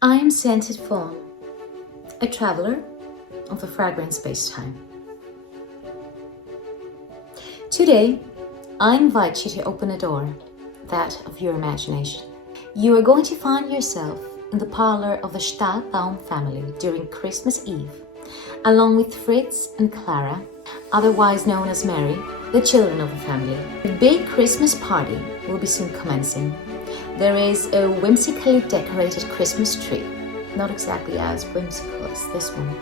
I am Scented Fawn, a traveler of the fragrant Spacetime. Today, I invite you to open a door, that of your imagination. You are going to find yourself in the parlor of the Stahlbaum family during Christmas Eve, along with Fritz and Clara, otherwise known as Mary, the children of the family. The big Christmas party will be soon commencing. There is a whimsically decorated Christmas tree, not exactly as whimsical as this one,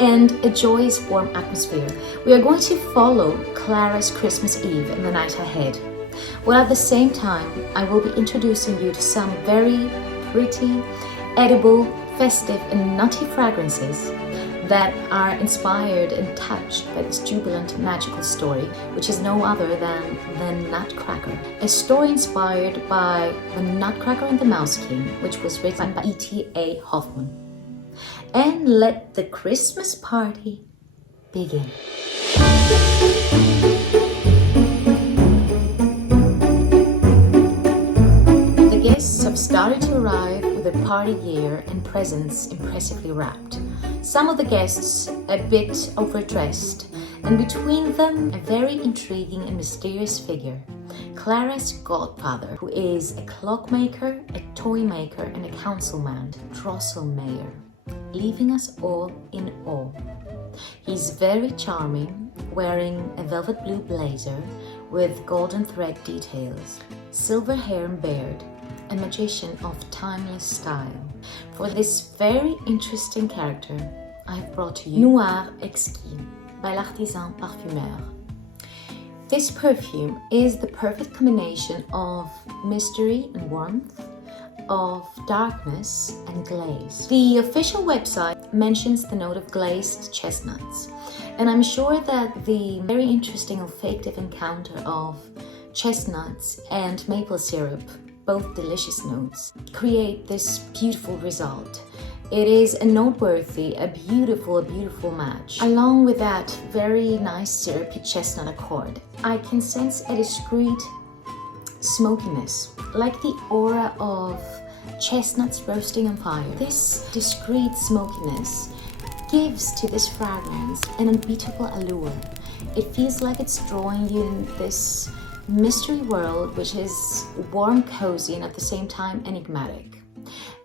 and a joyous, warm atmosphere. We are going to follow Clara's Christmas Eve in the night ahead, while at the same time I will be introducing you to some very pretty, edible, festive and nutty fragrances that are inspired and touched by this jubilant magical story, which is no other than the Nutcracker. A story inspired by The Nutcracker and the Mouse King, which was written by E.T.A. Hoffmann. And let the Christmas party begin. The guests have started to arrive with their party gear and presents impressively wrapped. Some of the guests a bit overdressed, and between them a very intriguing and mysterious figure, Clara's godfather, who is a clockmaker, a toy maker and a councilman, Drosselmeyer, leaving us all in awe. He's very charming, wearing a velvet blue blazer with golden thread details, silver hair and beard, a magician of timeless style. For this very interesting character, I have brought to you Noir Exquis by Artisan Parfumeur. This perfume is the perfect combination of mystery and warmth, of darkness and glaze. The official website mentions the note of glazed chestnuts, and I'm sure that the very interesting olfactive encounter of chestnuts and maple syrup, both delicious notes, create this beautiful result. It is a noteworthy, a beautiful match. Along with that very nice syrupy chestnut accord, I can sense a discreet smokiness, like the aura of chestnuts roasting on fire. This discreet smokiness gives to this fragrance an unbeatable allure. It feels like it's drawing you in this mystery world, which is warm, cozy, and at the same time enigmatic.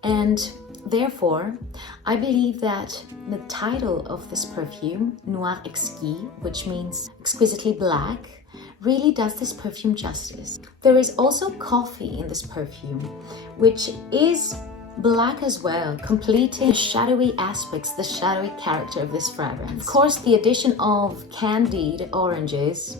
And therefore, I believe that the title of this perfume, Noir Exquis, which means exquisitely black, really does this perfume justice. There is also coffee in this perfume, which is black as well, completing the shadowy aspects, the shadowy character of this fragrance. Of course, the addition of candied oranges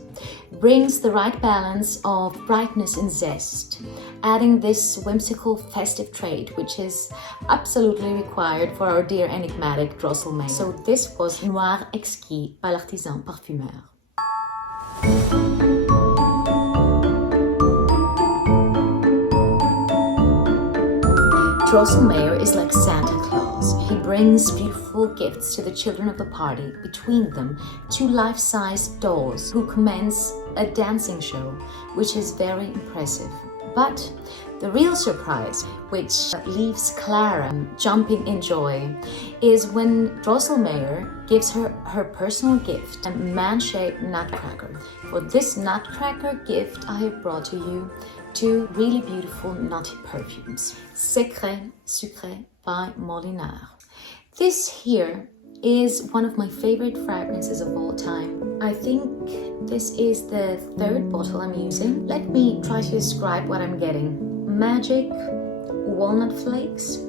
brings the right balance of brightness and zest, adding this whimsical festive trait, which is absolutely required for our dear enigmatic Drosselmeyer. So this was Noir Exquis by l'Artisan Parfumeur. Drosselmeyer is like Santa Claus. He brings beautiful gifts to the children of the party, between them two life-size dolls who commence a dancing show, which is very impressive. But the real surprise, which leaves Clara jumping in joy, is when Drosselmeyer gives her her personal gift, a man-shaped nutcracker. For this nutcracker gift, I have brought to you two really beautiful nutty perfumes. Sucre by Molinard. This here is one of my favorite fragrances of all time. I think this is the third bottle I'm using. Let me try to describe what I'm getting. Magic walnut flakes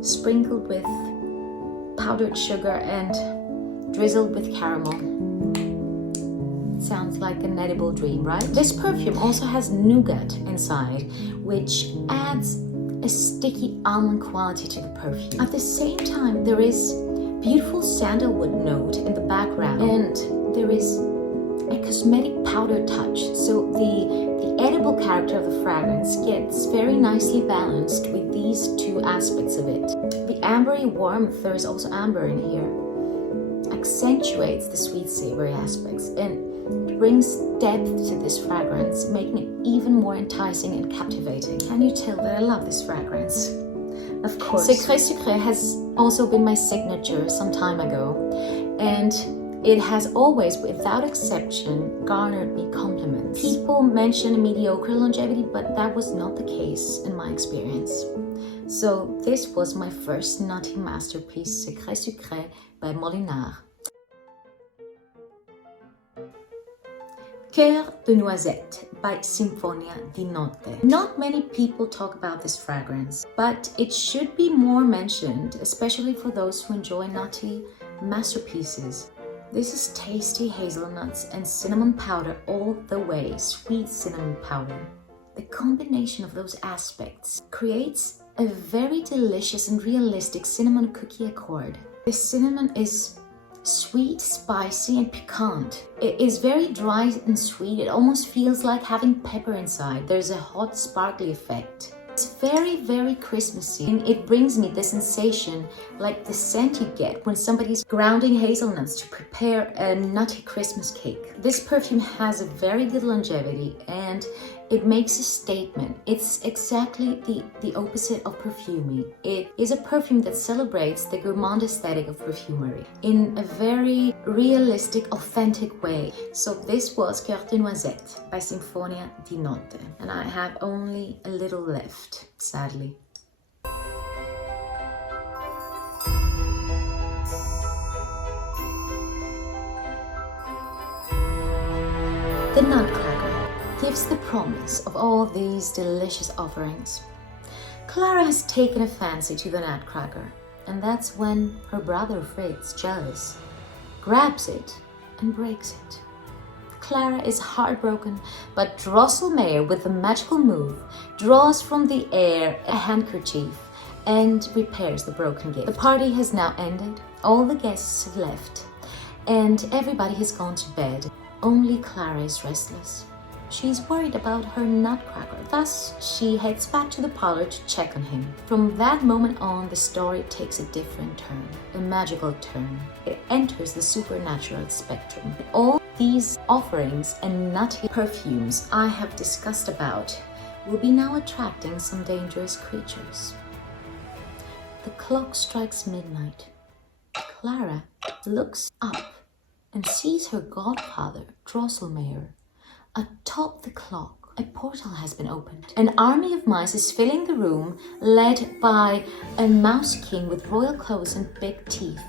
sprinkled with powdered sugar and drizzled with caramel. Sounds like an edible dream, right? This perfume also has nougat inside, which adds a sticky almond quality to the perfume. At the same time, there is beautiful sandalwood note in the background, and there is a cosmetic powder touch. So the edible character of the fragrance gets very nicely balanced with these two aspects of it. The ambery warmth, there is also amber in here, accentuates the sweet savory aspects and brings depth to this fragrance, making it even more enticing and captivating. Can you tell that I love this fragrance? Of course. Sucre has also been my signature some time ago, and it has always, without exception, garnered me compliments. People mention mediocre longevity, but that was not the case in my experience. So this was my first nutty masterpiece, Sucre by Molinard. Coeur de Noisette by Sinfonia di Notte. Not many people talk about this fragrance, but it should be more mentioned, especially for those who enjoy nutty masterpieces. This is tasty hazelnuts and cinnamon powder all the way, sweet cinnamon powder. The combination of those aspects creates a very delicious and realistic cinnamon cookie accord. The cinnamon is sweet, spicy, and piquant. It is very dry and sweet. It almost feels like having pepper inside. There's a hot, sparkly effect. It's very, very Christmassy, and it brings me the sensation like the scent you get when somebody's grounding hazelnuts to prepare a nutty Christmas cake. This perfume has a very good longevity, and it makes a statement. It's exactly the opposite of perfumey. It is a perfume that celebrates the gourmand aesthetic of perfumery in a very realistic, authentic way. So this was Coeur de Noisette by Sinfonia di Notte, and I have only a little left, sadly. The Nutcracker gives the promise of all these delicious offerings. Clara has taken a fancy to the Nutcracker, and that's when her brother Fritz, jealous, grabs it and breaks it. Clara is heartbroken, but Drosselmeyer, with a magical move, draws from the air a handkerchief and repairs the broken gift. The party has now ended, all the guests have left, and everybody has gone to bed. Only Clara is restless. She's worried about her Nutcracker. Thus, she heads back to the parlor to check on him. From that moment on, the story takes a different turn, a magical turn. It enters the supernatural spectrum. All these offerings and nutty perfumes I have discussed about will be now attracting some dangerous creatures. The clock strikes midnight. Clara looks up and sees her godfather, Drosselmeyer. Atop the clock, a portal has been opened. An army of mice is filling the room, led by a mouse king with royal clothes and big teeth.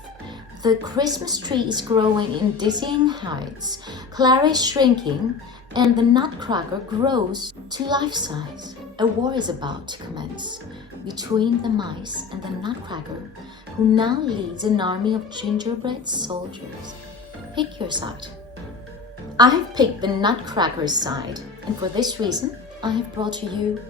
The Christmas tree is growing in dizzying heights. Clara is shrinking, and the Nutcracker grows to life size. A war is about to commence between the mice and the Nutcracker, who now leads an army of gingerbread soldiers. Pick your side. I have picked the Nutcracker's side, and for this reason, I have brought to you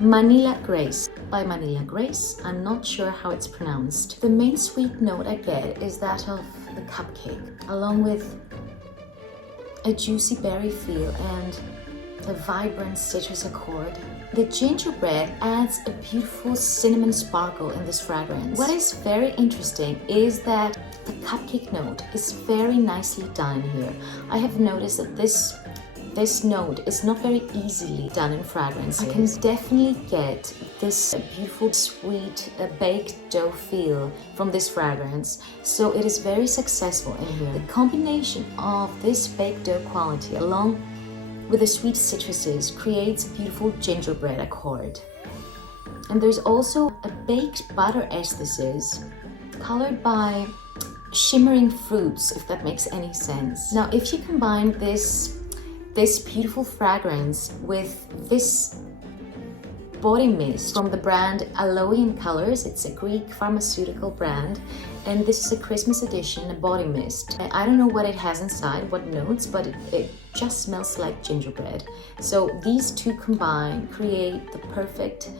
Manila Grace by Manila Grace. I'm not sure how it's pronounced. The main sweet note I get is that of the cupcake, along with a juicy berry feel and a vibrant citrus accord. The gingerbread adds a beautiful cinnamon sparkle in this fragrance. What is very interesting is that the cupcake note is very nicely done here. I have noticed that this note is not very easily done in fragrances. I can definitely get this beautiful, sweet, baked dough feel from this fragrance. So it is very successful in here. The combination of this baked dough quality along with the sweet citruses creates a beautiful gingerbread accord. And there's also a baked butter essences colored by shimmering fruits, if that makes any sense. Now, if you combine this beautiful fragrance with this body mist from the brand Aloe Colors, it's a Greek pharmaceutical brand, and this is a Christmas edition, a body mist. I don't know what it has inside, what notes, but it just smells like gingerbread. So these two combined create the perfect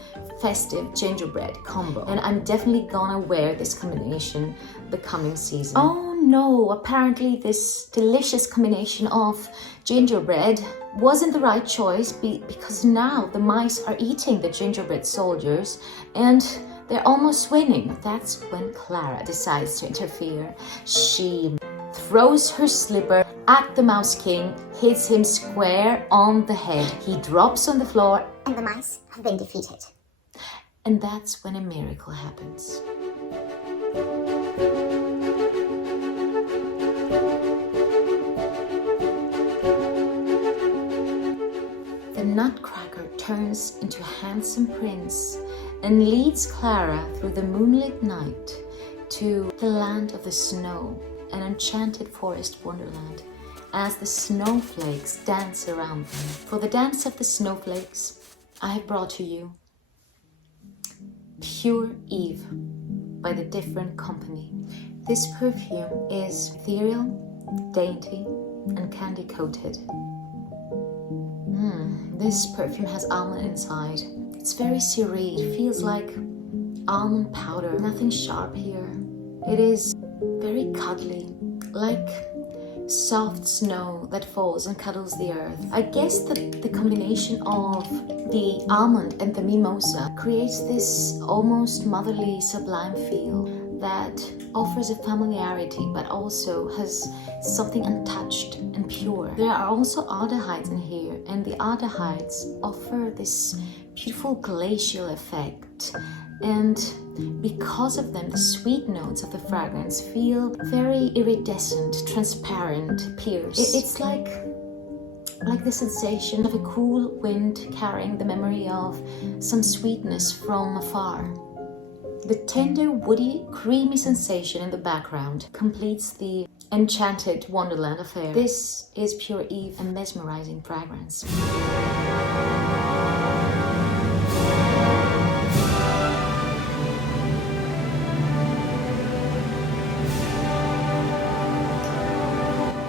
festive gingerbread combo, and I'm definitely gonna wear this combination the coming season. Oh no, apparently this delicious combination of gingerbread wasn't the right choice because now the mice are eating the gingerbread soldiers and they're almost winning. That's when Clara decides to interfere. She throws her slipper at the Mouse King, hits him square on the head. He drops on the floor, and the mice have been defeated. And that's when a miracle happens. The Nutcracker turns into a handsome prince and leads Clara through the moonlit night to the land of the snow, an enchanted forest wonderland, as the snowflakes dance around them. For the dance of the snowflakes, I have brought to you Pure Eve by The Different Company. This perfume is ethereal, dainty, and candy coated. This perfume has almond inside. It's very serene. It feels like almond powder. Nothing sharp here. It is very cuddly, like soft snow that falls and cuddles the earth. I guess that the combination of the almond and the mimosa creates this almost motherly, sublime feel that offers a familiarity but also has something untouched and pure. There are also aldehydes in here, and the aldehydes offer this beautiful glacial effect, and because of them the sweet notes of the fragrance feel very iridescent, transparent, pierced. It's like the sensation of a cool wind carrying the memory of some sweetness from afar. The tender, woody, creamy sensation in the background completes the enchanted wonderland affair. This is Pure Eve, a mesmerizing fragrance.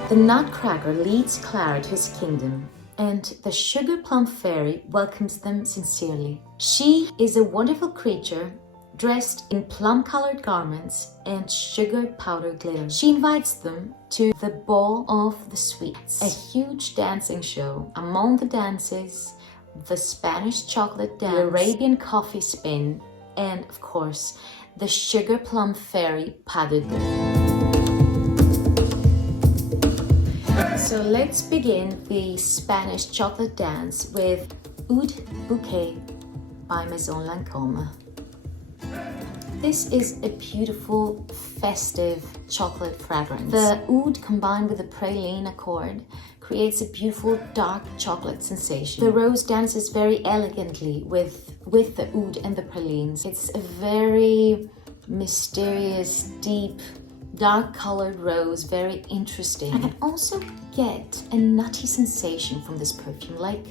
The Nutcracker leads Clara to his kingdom, and the sugar plum fairy welcomes them sincerely. She is a wonderful creature dressed in plum-colored garments and sugar powder glitter. She invites them to the Ball of the Sweets, a huge dancing show. Among the dances, the Spanish chocolate dance, the Arabian coffee spin, and of course, the sugar plum fairy pas de deux. So let's begin the Spanish chocolate dance with Oud Bouquet by Maison Lancome. This is a beautiful, festive chocolate fragrance. The oud combined with the praline accord creates a beautiful dark chocolate sensation. The rose dances very elegantly with the oud and the pralines. It's a very mysterious, deep, dark colored rose, very interesting. I can also get a nutty sensation from this perfume, like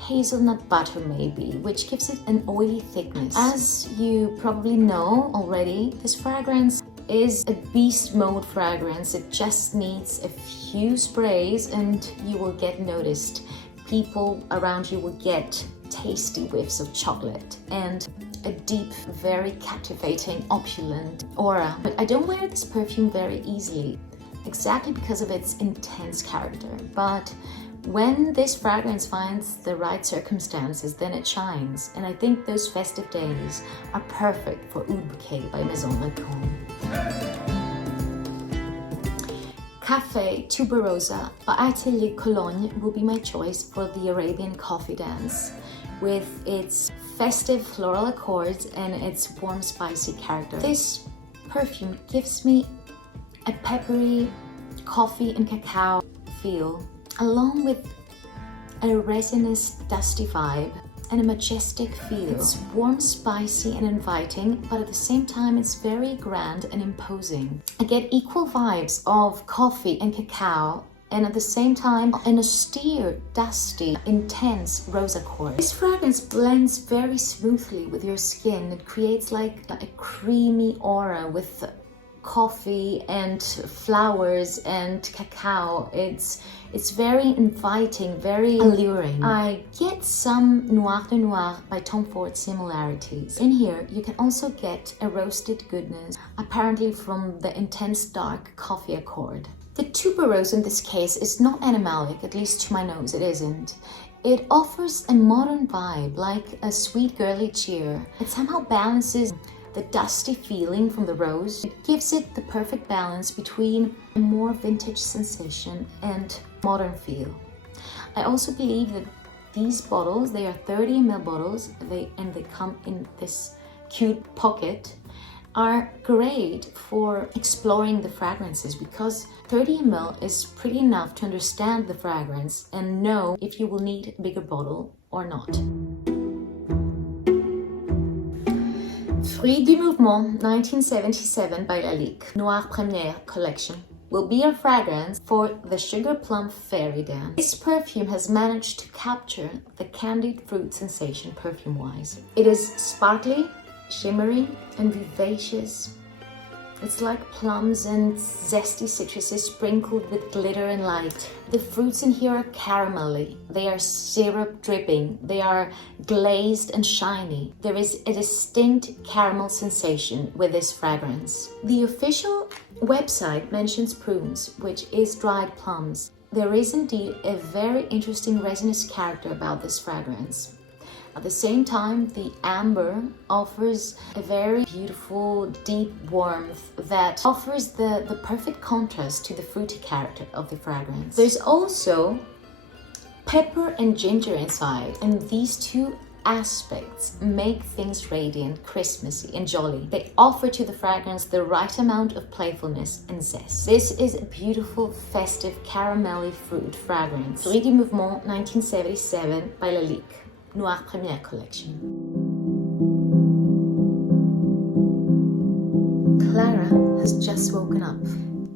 hazelnut butter maybe, which gives it an oily thickness. As you probably know already, this fragrance is a beast mode fragrance. It just needs a few sprays and you will get noticed. People around you will get tasty whiffs of chocolate and a deep, very captivating, opulent aura. But I don't wear this perfume very easily, exactly because of its intense character. But when this fragrance finds the right circumstances, then it shines. And I think those festive days are perfect for Oud Bouquet by Maison Lancome. Café Tuberosa by Atelier Cologne will be my choice for the Arabian coffee dance, with its festive floral accords and its warm, spicy character. This perfume gives me a peppery coffee and cacao feel, along with a resinous, dusty vibe and a majestic feel. It's warm, spicy and inviting, but at the same time it's very grand and imposing. I get equal vibes of coffee and cacao, and at the same time an austere, dusty, intense rose accord. This fragrance blends very smoothly with your skin. It creates like a creamy aura with coffee and flowers and cacao. It's very inviting, very alluring. I get some Noir de Noir by Tom Ford similarities. In here, you can also get a roasted goodness, apparently from the intense dark coffee accord. The tuberose in this case is not animalic, at least to my nose it isn't. It offers a modern vibe, like a sweet girly cheer. It somehow balances the dusty feeling from the rose. It gives it the perfect balance between a more vintage sensation and modern feel. I also believe that These bottles, they are 30 ml bottles, and they come in this cute pocket, are great for exploring the fragrances because 30 ml is pretty enough to understand the fragrance and know if you will need a bigger bottle or not. Fruits du Mouvement 1977 by Lalique, Noir Première collection, will be a fragrance for the Sugar Plum Fairy Dance. This perfume has managed to capture the candied fruit sensation perfume-wise. It is sparkly, shimmery, and vivacious. It's like plums and zesty citruses sprinkled with glitter and light. The fruits in here are caramelly, they are syrup dripping, they are glazed and shiny. There is a distinct caramel sensation with this fragrance. The official website mentions prunes, which is dried plums. There is indeed a very interesting resinous character about this fragrance. At the same time, the amber offers a very beautiful, deep warmth that offers the perfect contrast to the fruity character of the fragrance. There's also pepper and ginger inside, and these two aspects make things radiant, Christmassy, and jolly. They offer to the fragrance the right amount of playfulness and zest. This is a beautiful, festive, caramelly fruit fragrance. Fruits du Mouvement 1977 by Lalique, Noir Première collection. Clara has just woken up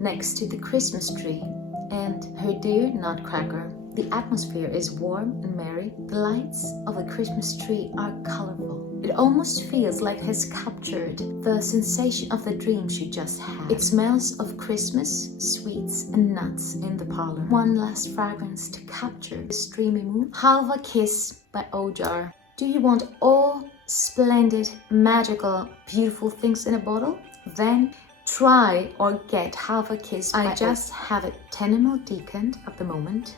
next to the Christmas tree and her dear Nutcracker. The atmosphere is warm and merry. The lights of the Christmas tree are colorful. It almost feels like it has captured the sensation of the dream she just had. It smells of Christmas, sweets, and nuts in the parlor. One last fragrance to capture this dreamy mood. Halwa Kiss by Ojar. Do you want all splendid, magical, beautiful things in a bottle? Then try or get Halwa Kiss by Ojar. I just have a 10 ml decant at the moment.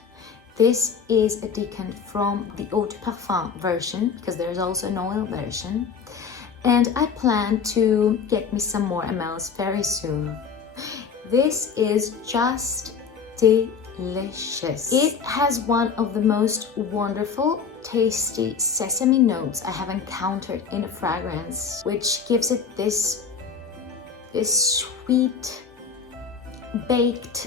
This is a decant from the Eau de Parfum version, because there's also an oil version. And I plan to get me some more mls very soon. This is just delicious. It has one of the most wonderful, tasty sesame notes I have encountered in a fragrance, which gives it this sweet,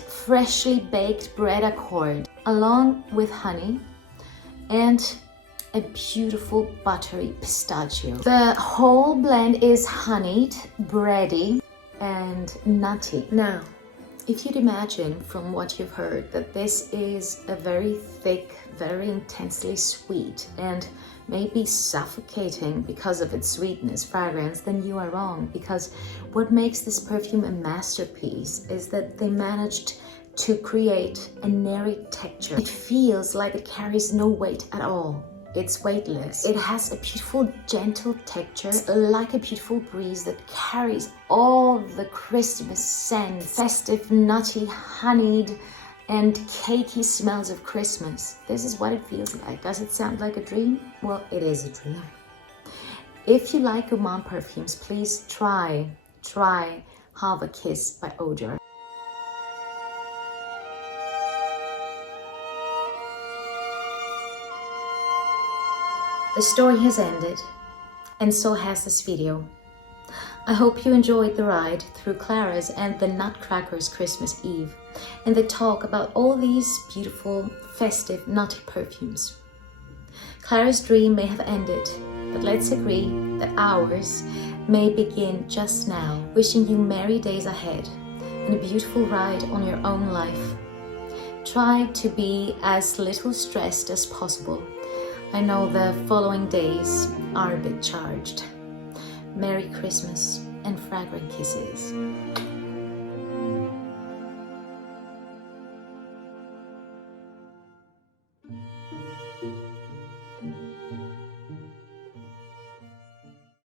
freshly baked bread accord, along with honey and a beautiful buttery pistachio. The whole blend is honeyed, bready, and nutty. Now, if you'd imagine from what you've heard that this is a very thick, very intensely sweet and maybe suffocating because of its sweetness fragrance, then you are wrong, because what makes this perfume a masterpiece is that they managed to create a nary texture. It feels like it carries no weight at all. It's weightless. It has a beautiful, gentle texture, like a beautiful breeze that carries all the Christmas scent, festive, nutty, honeyed, and cakey smells of Christmas. This is what it feels like. Does it sound like a dream? Well, it is a dream. If you like gourmand perfumes, please try Halwa Kiss by Ojar. The story has ended, and so has this video. I hope you enjoyed the ride through Clara's and the Nutcracker's Christmas Eve, and the talk about all these beautiful, festive, nutty perfumes. Clara's dream may have ended, but let's agree that ours may begin just now. Wishing you merry days ahead and a beautiful ride on your own life. Try to be as little stressed as possible. I know the following days are a bit charged. Merry Christmas and fragrant kisses.